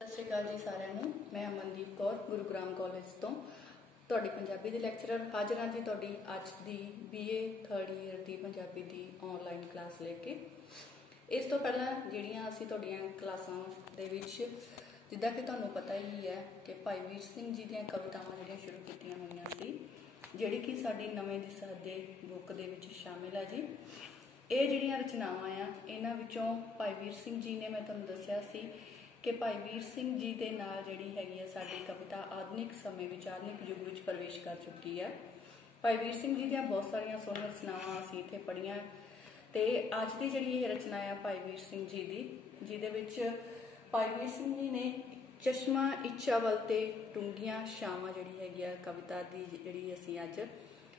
सत श्री अकाल जी सारिਆਂ ਨੂੰ। मैं अमनदीप कौर गुरुग्राम कॉलेज तो ਤੁਹਾਡੀ ਪੰਜਾਬੀ ਦੀ ਲੈਕਚਰਰ ਹਾਜ਼ਰ ਹਾਂ ਜੀ ਤੁਹਾਡੀ ਅੱਜ ਦੀ BA 3rd ਈਅਰ ਦੀ ਪੰਜਾਬੀ ਦੀ ਆਨਲਾਈਨ ਕਲਾਸ ਲੈ ਕੇ। ਇਸ ਤੋਂ ਪਹਿਲਾਂ ਜਿਹੜੀਆਂ ਅਸੀਂ ਤੁਹਾਡੀਆਂ ਕਲਾਸਾਂ ਦੇ ਵਿੱਚ ਜਿੱਦਾਂ ਕਿ ਤੁਹਾਨੂੰ ਪਤਾ ਹੀ ਹੈ ਕਿ ਭਾਈ ਵੀਰ ਸਿੰਘ ਜੀ ਦੀਆਂ ਕਵਿਤਾਵਾਂ ਜਿਹੜੀਆਂ ਸ਼ੁਰੂ ਕੀਤੀਆਂ ਹੋਈਆਂ ਸੀ, ਜਿਹੜੀ ਕਿ ਸਾਡੀ ਨਵੇਂ ਦਿਸਾ ਦੇ ਬੁੱਕ ਦੇ ਵਿੱਚ ਸ਼ਾਮਿਲ ਹੈ ਜੀ। ਇਹ ਜਿਹੜੀਆਂ ਰਚਨਾਵਾਂ ਆ ਇਹਨਾਂ ਵਿੱਚੋਂ ਭਾਈ ਵੀਰ ਸਿੰਘ ਜੀ ਨੇ, ਮੈਂ ਤੁਹਾਨੂੰ ਦੱਸਿਆ ਸੀ कि भाई वीर सिंह जी के नाल जिहड़ी हैगी है साडी कविता आधुनिक समय विच आधुनिक युग विच प्रवेश कर चुकी है। भाई वीर सिंह जी दी बहुत सारिया सोहणियां रचनावां असीं इत्थे पढ़ियां ते अज दी जिहड़ी ये रचना है भाई वीर सिंह जी दी, जिहदे विच भाई वीर सिंह जी ने चश्मा इच्छावल ते डूंघियां छावां जिहड़ी हैगी है कविता दी जिहड़ी असीं अज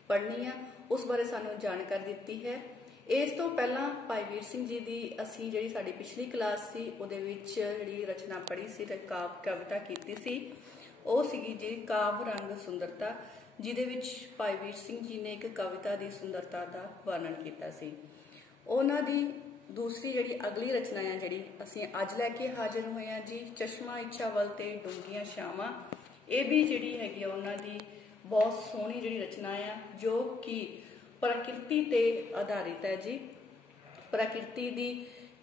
पढ़नी आ उस बारे सानूं जानकारी दित्ती है। इस तो पहला भाई वीर सिंह जी की असी जी साड़ी पिछली क्लास सी उहदे विच जिहड़ी रचना पढ़ी सी ते कविता कीती सी वो सीगी जी काव रंग सुंदरता, जिहदे विच भाई वीर सिंह जी ने एक कविता की सुंदरता का वर्णन किया सी। उन्हां दी दूसरी जिहड़ी अगली रचना है जिहड़ी असी अज लैके हाजिर होए हैं जी, चश्मा इच्छावल ते डूंघियां छावां। ये भी जिहड़ी हैगी उन्हां दी बहुत सोहनी जिहड़ी रचना है जो कि प्रकृति ते आधारित है जी। प्रकृति दी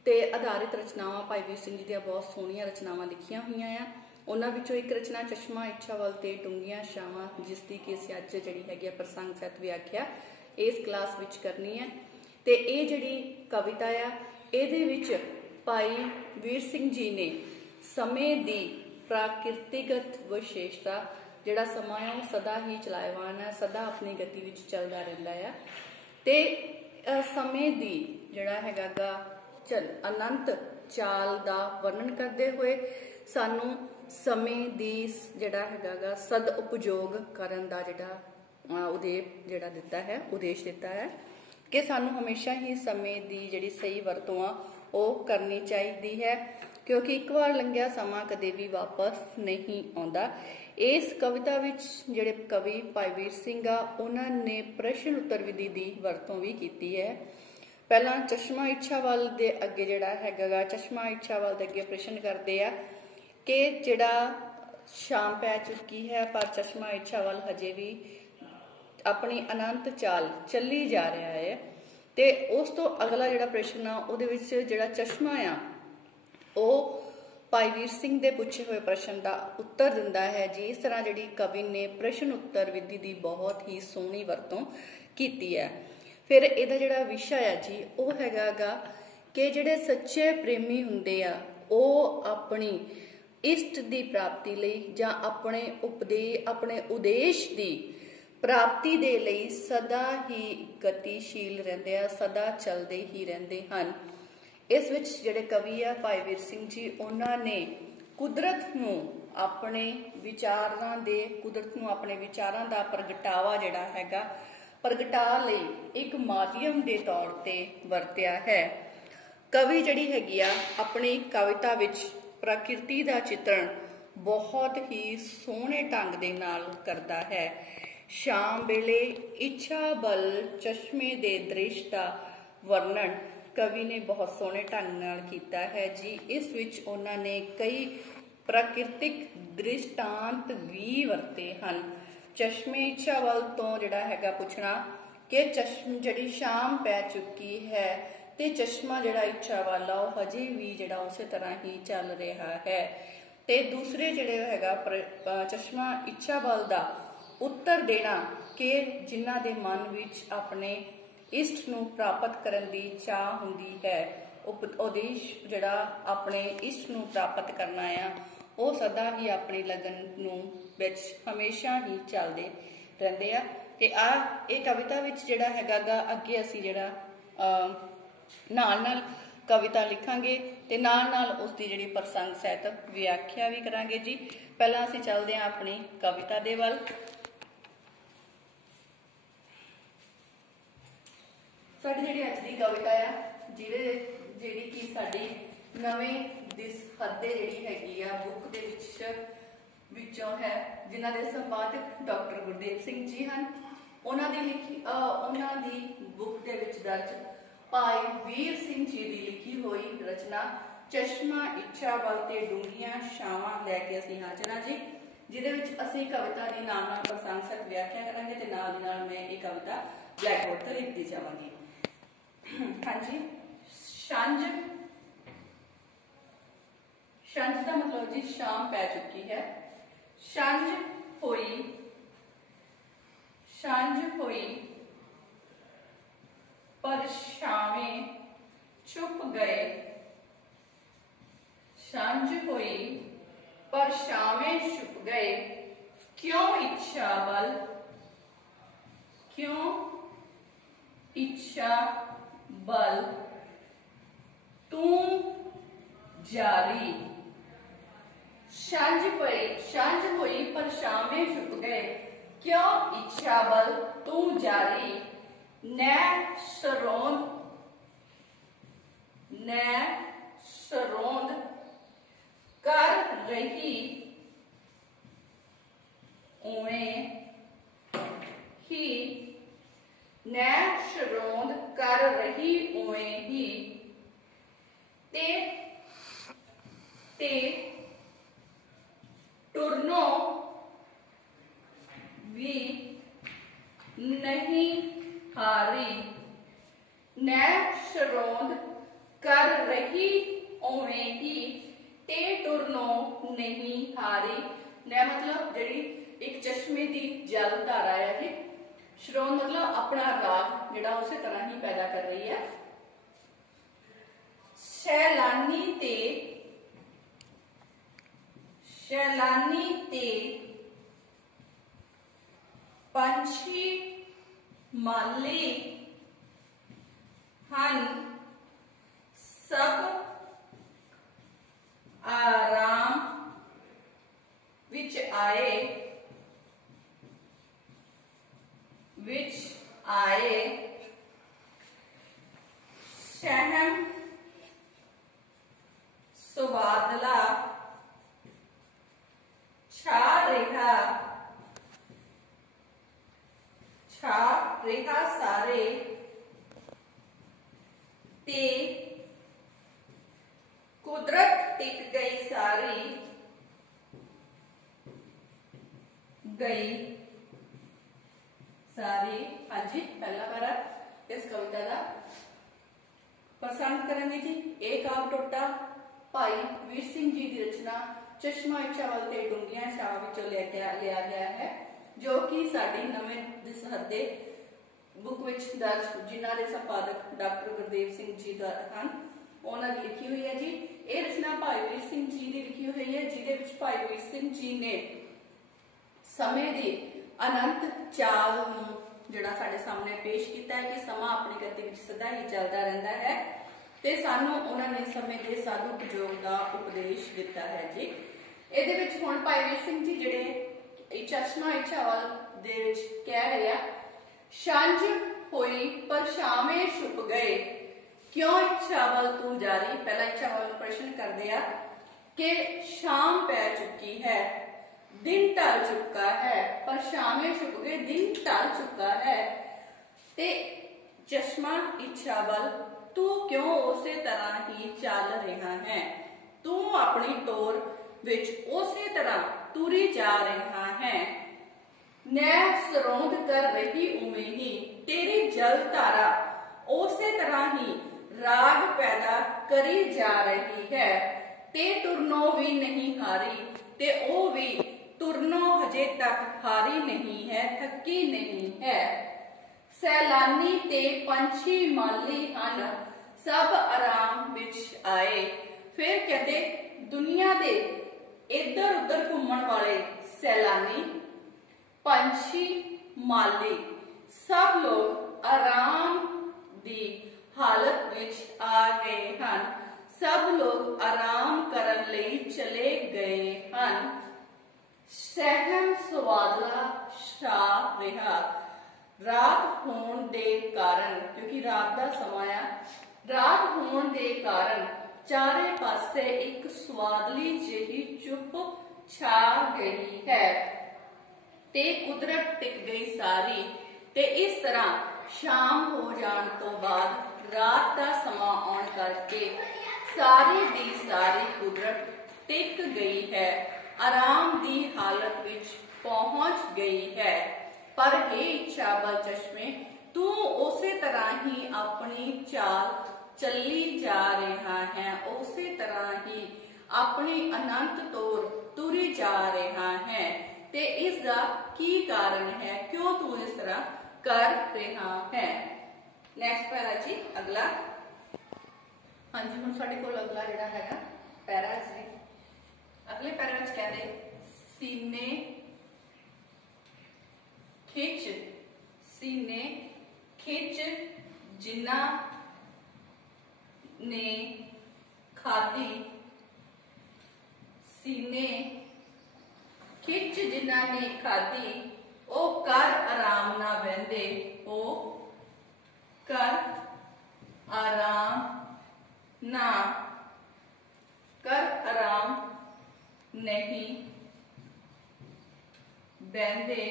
ते आधारित रचनावां भाई वीर सिंह जी दी बहुत सोहणियां रचनावां लिखियां हुई हैं। उन्हां विचों एक रचना चश्मा इच्छावल ते डूंघियां छावां, जिसकी कि असीं अज जिहड़ी हैगी प्रसंग सहित व्याख्या इस क्लास विच करनी है। ते ये जिहड़ी कविता आ इहदे विच भाई वीर सिंह जी ने समय दी प्राकृतिगत विशेषता जिहड़ा समा है वह सदा ही चलायमान है, सदा अपनी गति विच चलदा रहिंदा है ते समय दी जिहड़ा हैगा गा अनंत चाल दा वर्णन करते हुए सानू समय दी जिहड़ा हैगा गा सद उपयोग करन दा जिहड़ा जिहड़ा दिता है उदेश दिता है कि सानू हमेशा ही समय दी जिहड़ी सही वरतों आ ओह करनी चाहिदी है, क्योंकि एक बार लंघिया समा कदे भी वापस नहीं आउंदा। इस कविता विच जिहड़े कवि भाई वीर सिंह आ उन्हां ने प्रश्न उत्तर विधि की वरतों भी की है। पहला चश्मा इच्छावल दे अगे जिहड़ा हैगा चश्मा इच्छावल दे अगे प्रश्न करते आ कि जिहड़ा शाम पै चुकी है पर चश्मा इच्छावल हजे भी अपनी अनंत चाल चली जा रहा है। ते उस तो अगला जिहड़ा प्रश्न आ उहदे विच जिहड़ा चश्मा आ वो भाई वीर सिंह के पूछे हुए प्रश्न का उत्तर दिंदा है जी। इस तरह जिहड़ी कवि ने प्रश्न उत्तर विधि की बहुत ही सोहनी वरतों की है। फिर इहदा जिहड़ा विषय है जी वो हैगा गा कि जिहड़े सच्चे प्रेमी हुंदे आ वो अपनी इष्ट की प्राप्ति लई जां अपने उद्देश की प्राप्ति दे लई सदा ही गतिशील रहिंदे आ, सदा चलते ही रहिंदे हन। इस विच जिहड़े कवि आ भाई वीर सिंह जी उन्होंने कुदरत नूं अपने विचारां दे अपने विचारां दा प्रगटावा जिहड़ा हैगा प्रगटा लई एक माध्यम के तौर ते वरतिया है। कवि जिहड़ी हैगी आ अपनी कविता विच प्रकृति का चित्रण बहुत ही सोहणे ढंग दे नाल करदा है। शाम वेले इच्छा बल चश्मे दे दृश का वर्णन कवि ने बहुत सोहने ढंग नाल कीता है जी। इस विच उन्होंने कई प्राकृतिक दृष्टांत भी वरते हैं। चश्मे इच्छावल तो जिहड़ा हैगा पूछना कि जिहड़ी शाम पै चुकी है ते चश्मा जिहड़ा इच्छावल आ वो हजे भी जिहड़ा उस तरह ही चल रहा है। ते दूसरे जिहड़े हैगा चश्मा इच्छावल दा उत्तर देना कि जिन्हां दे मन विच अपने इष्ट नूं प्राप्त करन दी चाह हुंदी है, उद्देश जिहड़ा अपने इष्ट नूं प्राप्त करना आ वो सदा ही अपनी लगन नूं विच हमेशा ही चलदे रहिंदे आ। ते ये कविता विच जिहड़ा हैगा गा अगे असीं जिहड़ा नाल कविता लिखांगे ते नाल उसकी जिहड़ी प्रसंग सहित व्याख्या भी करांगे जी। पहलां असीं चलदे हां अपनी कविता दे वल। साडी जिहड़ी अज दी कविता है जिहड़ी कि साडी नवें दिस हद्दे जिहड़ी हैगी आ बुक दे विचों है, जिन्हां दे संपादक डॉक्टर गुरदेव सिंह जी हैं। उन्हां दी बुक दे विच दर्ज भाई वीर सिंह जी की लिखी हुई रचना चश्मा इच्छावल ते डूंघियां छावां लैके असीं हाजिर हाँ जी, जिहदे विच असीं कविता दी नाल नाल प्रसंगसक व्याख्या करांगे ते नाल दी नाल मैं ये कविता ब्लैक बोर्ड ते लिखती जावांगी। हाँ जी, छंज, छंज का मतलब जी शाम पै चुकी है। छंज होई, छंज होई पर छावें छुप गए, छंज हुई पर छावें छुप गए, क्यों इच्छा बल, क्यों इच्छा बल तू जारी। छंज हुई पर छावें छुप गए, क्यों इच्छा बल तू जारी। नै सरोंद, नै सरोंद कर रही उवें ही, नै सरोंद कर रही उवें ही, ते टुरनो भी नहीं हारी। नै सरोंद कर रही उवें ही, ते टुरनो नहीं हारी। नै मतलब जिहड़ी एक चश्मे की जल धारा है जी, शरोंद मतलब अपना राग जिहड़ा उस तरह ही पैदा कर रही है। सैलानी ते, सैलानी ते पंछी माली हन, सब आराम विच आए, विच आए। सहम सुबादला छा रहा, छा रहा सारे, ते कुदरत टिक गई सारी, गई सारी। हाँ जी, पहला पैरा इस कविता का प्रसंग करेंगे जी। एक काव टोटा भाई वीर सिंह जी की रचना चश्मा इच्छावल ते डूंगियां छावां विचों लिया गया है, जो कि साडी नवें दिसहत्ते बुक विच दर्ज, जिन्हां दे संपादक डॉक्टर गुरदेव सिंह जी हन, उन्होंने लिखी हुई है जी। ये रचना भाई वीर सिंह जी की लिखी हुई है, जिहदे विच भाई वीर सिंह जी ने समय की अनंत चाल नूं जिहड़ा साडे सामने पेश किया है कि समा अपनी गति विच सदा ही चलता रहता है, ते सानू उन्होंने समय के सदुपयोग का उपदेश दिता है जी। इहदे विच हुण भाई वीर सिंह जी जिहड़े चश्मा इच्छावल दे विच कह रहे हैं, छंज हुई पर छावें छुप गए, क्यों इच्छावल तू जारी। पहला इच्छावल प्रश्न करते हैं कि शाम पै चुकी है, दिन ढल चुका है, पर छावें छुप गए, दिन ढल चुका है, ते चश्मा इच्छावल तू क्यों उसे तरह ही चल रहा है, तू अपनी टोर विच उसे तरह तुरी जा रहा है। नै सरोंद कर रही उवें ही, तेरी जल धारा उसे तरह ही राग पैदा करी जा रही है, ते टुरनो भी नहीं हारी, ते ओ भी टुरनो हजे तक हारी नहीं है, थकी नहीं है। सैलानी ते पंछी माली हन, सब आराम विच आए। फिर कहते दुनिया दे इधर उधर घूमन वाले सैलानी, पंछी माली, सब लोग आराम दी हालत विच आ गए हन, सब लोग आराम करन लई चले गए हन। सहम सवादला छा रहा, रात होने दे कारण, क्योंकि रात का समा है, रात होने दे कारण चारे पासे एक स्वादली जिही चुप छा गई है, ते कुदरत टिक गई सारी। ते इस तरह शाम हो जाने तो बाद रात का समा आने करके सारी दी सारी कुदरत टिक गई है, आराम दी हालत विच पहुंच गई है। पर हे इच्छा बल चश्मे, तू उसे तरह ही अपनी चाल चली जा रहा है, उसे तरह ही अपनी अनंत तौर तुरी जा रहा है। ते इसका की कारण है, क्यों तू इस तरह कर रहा है। नैक्सट पैरा जी अगला। हाँ जी, हुण साडे कोल अगला जिहड़ा हैगा पैरा जी। अगले पैरा विच कहंदे सीने खिच, सीने खिच जिन्ना ने खादी, सीने खिच जिन्ना ने खादी, ओ कर आराम ना बहंदे, ओ कर आराम ना, कर आराम नहीं बहंदे।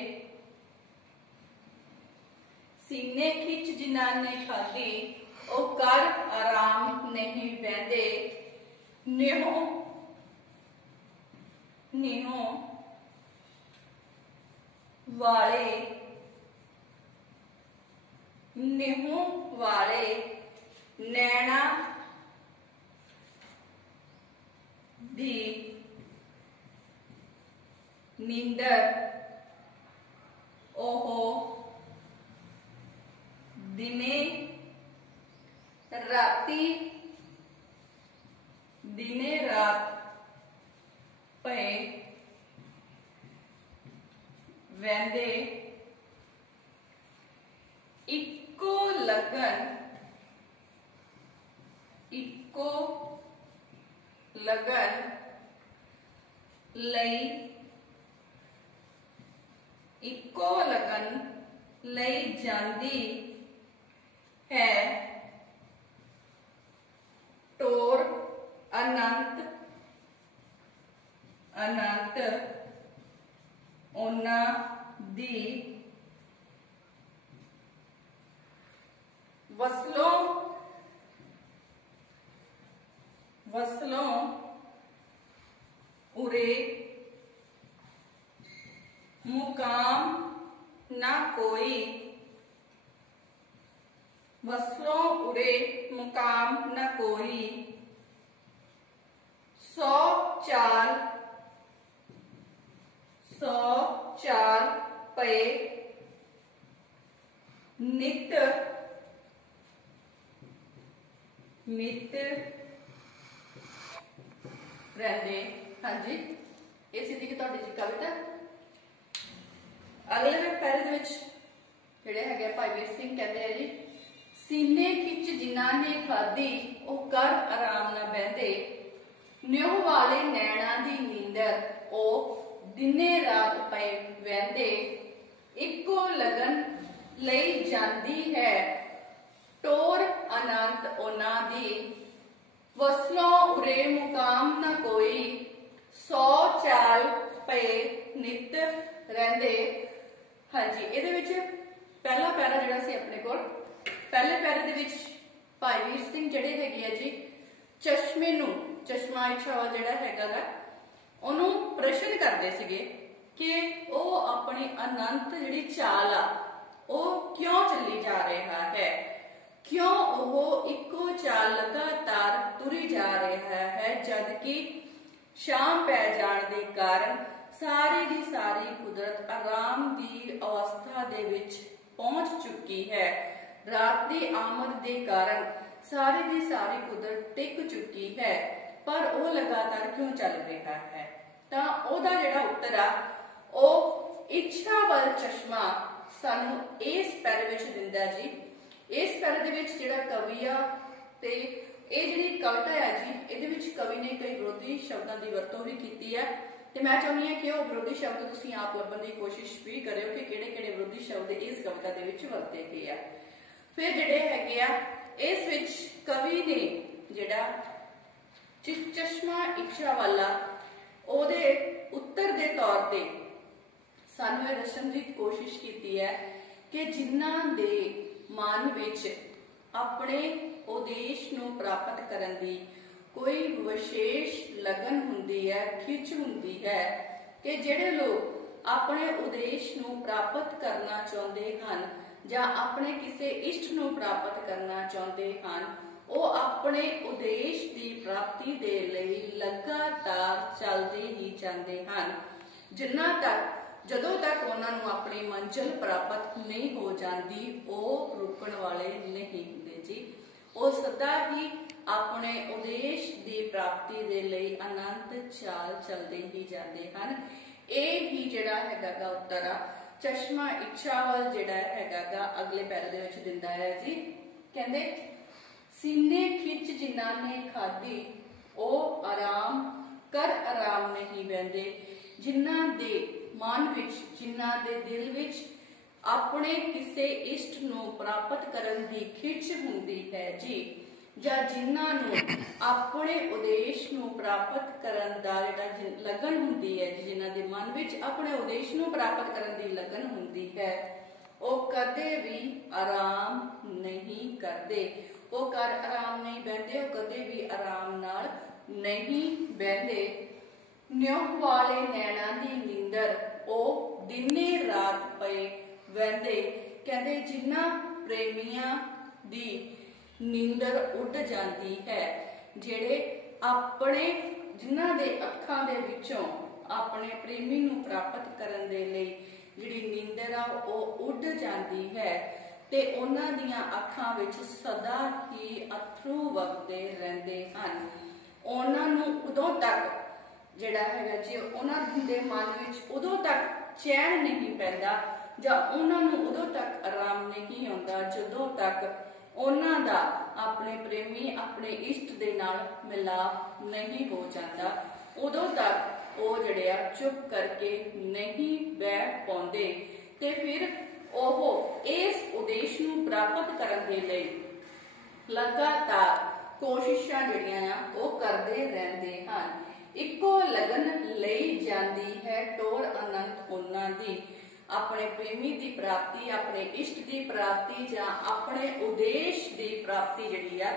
सीने खिच जिन्ना ने खादी, ओ कर आराम नहीं बहंदे। नेहो नेहो वाले, नेहो वाले नैना दी नींदर, ओहो दिने राती, दिने रात पे वहंदे। इक्को लगन, इक्को लगन लई, इक्को लगन लई जांदी है, टोर अनंत अनंत ओना दी वसलों वसलों उरे मुकाम ना कोई, वसलों उरे मुकाम न कोई। 100 चाल, 100 चाल पे नित नित रहंदे। हाँ जी, ये सी जी तुहाडी जी कविता। अगले पैरे दे विच जिहड़े हैगे भाई वीर सिंह कहते हैं जी, सीने खिच जिन्ना ने खादी, ओ कर आराम ना बहंदे। न्योह वाले नैना दी नींदर, ओ दिने रात पे वहंदे। इक्को लगन लई जांदी है, टोर अनंत ओना दी। वसलों उरे मुकाम ना कोई, 100 चाल पे नित रहंदे। हाँ जी, ਇਹਦੇ ਵਿੱਚ ਪਹਿਲਾ ਪੈਰਾ ਜਿਹੜਾ ਸੀ ਆਪਣੇ ਕੋਲ, ਪਹਿਲੇ ਪੈਰੇ ਦੇ ਵਿੱਚ ਭਾਈ ਵੀਰ ਸਿੰਘ ਜਿਹੜੇ ਹੈਗੇ ਆ ਜੀ ਚਸ਼ਮੇ ਨੂੰ, ਚਸ਼ਮਾ ਇੱਛਾ ਜਿਹੜਾ ਹੈਗਾ ਗਾ ਉਹਨੂੰ ਪ੍ਰਸ਼ਨ ਕਰਦੇ ਸੀਗੇ ਕਿ ਉਹ ਆਪਣੀ ਅਨੰਤ ਜਿਹੜੀ ਚਾਲ ਆ ਉਹ ਕਿਉਂ ਚੱਲੀ ਜਾ ਰਿਹਾ ਹੈ, ਕਿਉਂ ਉਹ ਇੱਕੋ ਚਾਲ ਲਗਾਤਾਰ ਤੁਰੀ ਜਾ ਰਿਹਾ ਹੈ, ਜਦ ਕਿ ਸ਼ਾਮ ਪੈ ਜਾਣ ਦੇ ਕਾਰਨ सारी दी सारी कुदरत आराम की अवस्था दे विच पहुंच चुकी है। रात की आमद के कारण सारी दी सारी कुदरत टिक चुकी है, पर वो लगातार क्यों चल रहा है। तां ओहदा जिहड़ा उत्तर आ ओ इच्छा वल चश्मा सानू इस पैरे विच दिंदा जी। इस पैरे दे विच जिहड़ा कवि आ ते ये जिहड़ी कविता है जी, इहदे विच कवि ने कई विरोधी शब्दों की वरतों भी की है। ਤੇ मैं चाहती हाँ कि वह विरोधी शब्द तुसीं आप लभण की कोशिश भी करो कि किहड़े-किहड़े विरोधी शब्द इस कविता दे विच वरते गए आ। फिर जिहड़े हैगे आ इस विच कवि ने जिहड़ा चश्मा इच्छा वाला ओहदे उत्तर दे तौर ते सानू इह दस्सण दी कोशिश की है कि जिन्हां दे मन विच अपने उद्देश नूं प्राप्त करन दी कोई विशेष लगन हुंदी है, खिच हुंदी है कि जिहड़े लोग अपने उद्देश नूं प्राप्त करना चाहुंदे हन जां अपने किसी इष्ट नूं प्राप्त करना चाहुंदे हन, ਉਹ अपने उद्देश की प्राप्ति दे लई लगातार चलते ही जाते हैं। जिन्ना तक जदों तक उन्होंने अपनी मंजिल प्राप्त नहीं हो जाती, वो रुकण वाले नहीं होंदे जी। वो सदा ही अपने उद्देश की प्राप्ति दे लई अनंत चाल चलते ही जाते हैं। ये भी जिहड़ा हैगा उत्तर आ चश्मा इच्छावल जिहड़ा हैगा अगले पैरे दे विच दिंदा है जी। कहंदे सीने खिच जिन्ना ने खाधी ओ आराम कर आराम नहीं बहंदे, जिन्ना दे मन विच जिन्ना दे दिल विच अपने किसी इष्ट नूं प्राप्त करन दी खिच हुंदी है जी, जां जिन्ना नूं अपने उद्देश नूं प्राप्त करन दा जिहड़ा लगन हुंदी है, जिन्ना दे मन विच अपने उद्देश नूं प्राप्त करन दी लगन हुंदी है, वो कदे भी आराम नहीं करदे। वो कर आराम नहीं बहते, वो कदे भी आराम नाल नहीं बहते। न्योह वाले नैना दी नींदर ओ दिने रात पे वहंदे। कहंदे जिन्ना प्रेमियां दी नींदर उड़ जाती है, जिहड़े अपने जिन्हां दे अखां दे विचों अपने प्रेमी नूं प्राप्त करन दे लई जिहड़ी नींदर आ वो उड़ जाती है ते उन्हां दियां अखां विच सदा ही अथरू वगदे रहिंदे हन। उन्हां नूं उदों तक जिहड़ा हैगा जी उन्हां दे मन विच उदों तक चैन नहीं पैंदा जां उन्हां नूं उदों तक आराम नहीं आउंदा जदों तक उन्हां दा अपने प्रेमी अपने इष्ट दे नाल मिलाप नहीं हो जाता। उदों तक वो जिहड़े आ चुप करके नहीं बैठ पाउंदे ते फिर ओहो इस उद्देश नूं प्राप्त करन दे लई लगातार कोशिशां जिहड़ियां आ वो करदे रहंदे हन। इक्को लगन लई जांदी है टोर अनंत उन्हां दी, अपने प्रेमी की प्राप्ति अपने इष्ट की प्राप्ति जां अपने उद्देश की प्राप्ति जिहड़ी आ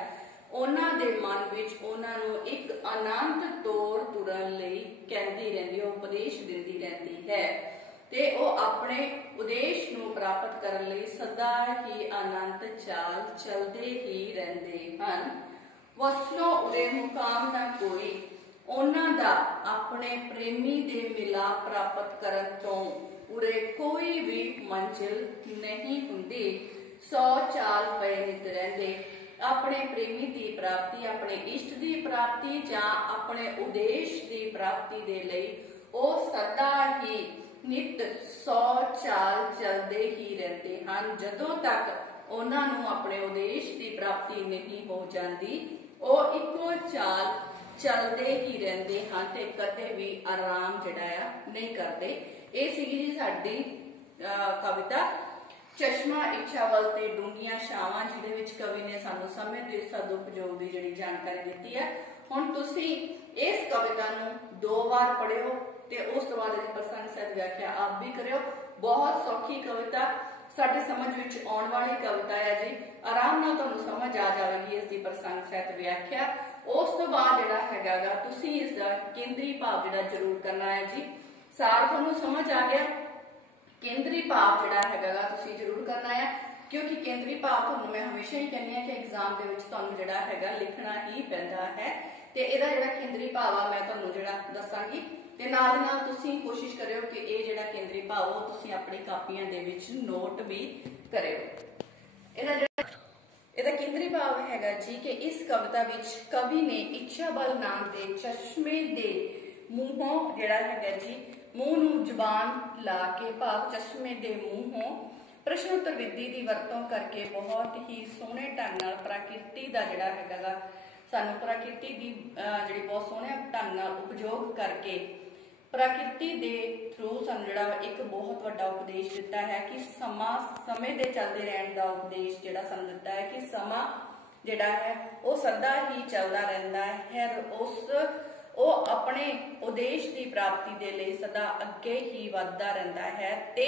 उन्हां दे मन विच उन्हां नूं एक अनंत तौर तुरन लई कहंदी रहिंदी, उपदेश दिंदी रहंदी है ते वो अपने उद्देश नूं प्राप्त करन लई सदा ही अनंत चाल चलते ही रहंदे हन। वसलों उरे मुकाम ना कोई, उन्हां दा अपने प्रेमी दे मिलाप प्राप्त करन तों उरे कोई भी मंजिल नहीं हुंदी। 100 चाल पे नित रहिंदे, अपने प्रेमी की प्राप्ति अपने इष्ट की प्राप्ति जां अपने उद्देश की प्राप्ति दे लई वो सदा ही नित 100 चाल चलते ही रहते हैं। जदों तक उन्होंने अपने उद्देश की प्राप्ति नहीं हो जाती, वो इको चाल चलते ही रहते हैं ते कदे भी आराम जिहड़ा नहीं करते। ये सीगी जी साडी कविता चश्मा इच्छावल ते डूंघियां छावां, जिहदे विच कवि ने सानू समय ते सदुपयोग की जिहड़ी जानकारी दी है। हुण तुसीं इस कविता नूं 2 बार पढ़िओ ते उस तो बाद प्रसंग सहित व्याख्या आप भी करियो। बहुत सौखी कविता, साडी समझ विच आउण वाली कविता है जी। आराम नाल तुहानूं समझ आ जाएगी इसकी प्रसंग सहित व्याख्या। उस तो बाद जिहड़ा हैगा तुसीं इसका केंद्री भाव जिहड़ा जरूर करना है जी। सार तुहानूं समझ आ गया, केंद्री भाव जिहड़ा हैगा तुसीं जरूर करना है, क्योंकि केंद्री भाव तुहानूं मैं हमेशा ही कहनी है कि एग्जाम दे विच तुहानूं जिहड़ा हैगा लिखना ही पैंदा है ते इहदा जिहड़ा केंद्री भाव आ मैं तुहानूं जिहड़ा दस्सांगी ते नाल नाल तुसीं कोशिश करियो कि ये जिहड़ा केंद्री भाव वो तुसीं अपनी कापियां दे विच नोट भी करियो। इहदा केंद्री भाव हैगा जी कि इस कविता विच कवि ने इच्छाबल नाम के चश्मे दे मूहों जिहड़ा हैगा जी मूँह नूं जुबान ला के भाव चश्मे दे मूहों प्रश्न उत्तर विधि की वरतों करके बहुत ही सोहने ढंग नाल प्रकृति का जिहड़ा हैगा सानू प्रकृति की जिहड़ी बहुत सोहने ढंग नाल उपयोग करके प्रकृति के थ्रू सानू जिहड़ा एक बहुत वड्डा उपदेश दिता है कि समय दे चलते रहने का उपदेश जिहड़ा सानू दिता है कि समा जिहड़ा है वो सदा ही चलता रहता है, उस वो अपने उद्देश की प्राप्ति के लिए सदा अगे ही वधदा रहता है ते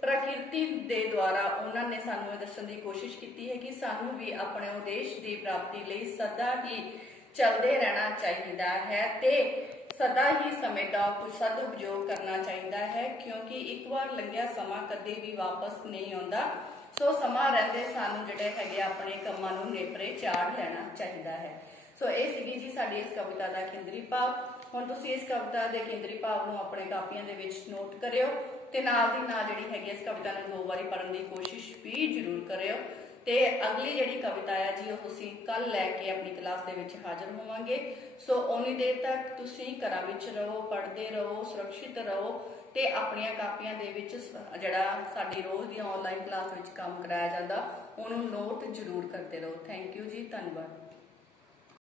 प्रकृति के द्वारा उन्होंने सानू दस्सण की कोशिश की है कि सानू भी अपने उद्देश की प्राप्ति लिए सदा ही चलते रहना चाहिए है ते सदा ही समय का सदउपयोग करना चाहिए है, क्योंकि एक बार लंघिया समा कदे भी वापस नहीं आता। सो समा रहते सानू जिहड़े हैगे अपने कामां नूं नेपरे चाढ़ लेना चाहिए है। सो ये सीगी जी साडी इस कविता का केंद्री भाव। हुण तुसीं इस कविता के केंद्री भाव नूं अपने कापियां दे विच नोट करियो ते नाल दी नाल जिहड़ी हैगी इस कविता नूं 2 बारी पढ़न की कोशिश भी जरूर करियो। ते अगली जिहड़ी कविता है जी वो तुसीं कल लैके अपनी क्लास दे विच हाज़र होवांगे। सो उन्नी देर तक तुसीं घरां विच रहो, पढ़दे रहो, सुरक्षित रहो ते अपनियां कापियां दे विच जिहड़ा साडी रोज़ दी ऑनलाइन क्लास विच काम कराया जांदा उहनूं नोट जरूर करते रहो। थैंक यू जी, धन्नवाद।